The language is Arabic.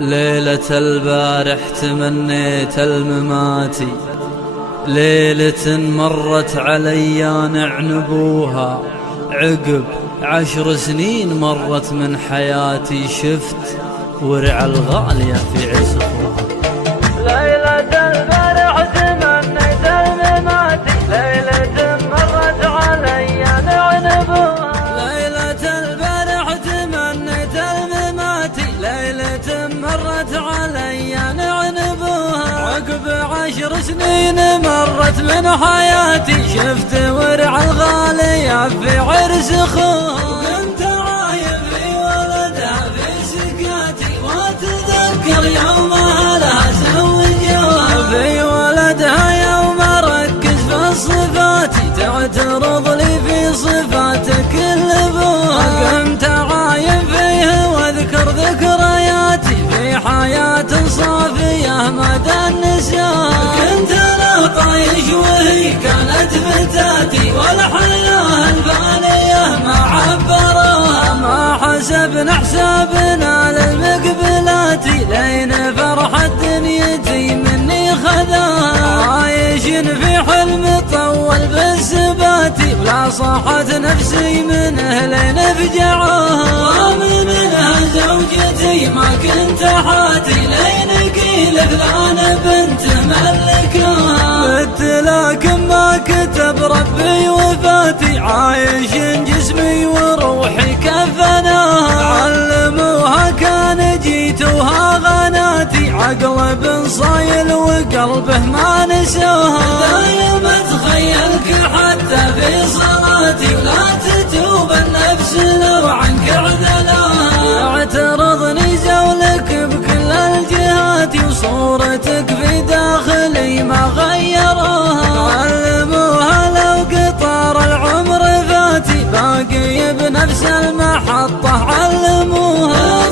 ليلة البارح تمنيت المماتي، ليلة مرت علي نعنبوها، عقب 10 سنين مرت من حياتي، شفت ورع الغالية في عز اخوها. ليلة البارح تمنيت المماتي، ليلة مرت علي نعنبوها. ليلة البارح تمنيت المماتي، ليلة مرت علي نعنبوها، عقب 10 سنين مرت من حياتي، شفت ورع الغالية في عرس اخوها. وكنت عايب في ولدها في سكاتي، واتذكر يومها لها زوجوها، في ولدها يوم اركز في صفاتي، تعترض لي في صفات كل ابوها. كنت عايب فيه واذكر ذكرياتي في حياة صافية مدى النساء. كنت انا طايش وهي كانت فتاتي، والحياة الفانية ما عبروها، ما حسبنا حسابنا للمقبلات، لين فرحة دنيتي مني خذاها. عايشين في حلم طول بالثبات، ولا صاحت نفسي منه لين فجعوها. ومنها زوجتي ما كنت حاتي، لين قيل فلان بنت ملكوها. قلت لكن ما كتب ربي وفاتي، عايش جسمي وروحي كفناها. علموها كان جيتوها غناتي، عقل بن صايل وقلبه ما نسوها. دايم اتخيلك حتى في صلاتي، ولا تتوب النفس لو عنك عدلاها. اعترضني زولك بكل الجهات، وصورتك في داخلي ما غيروها. علموها لو قطار العمر فاتي، باقي بنفس المحطة علموها.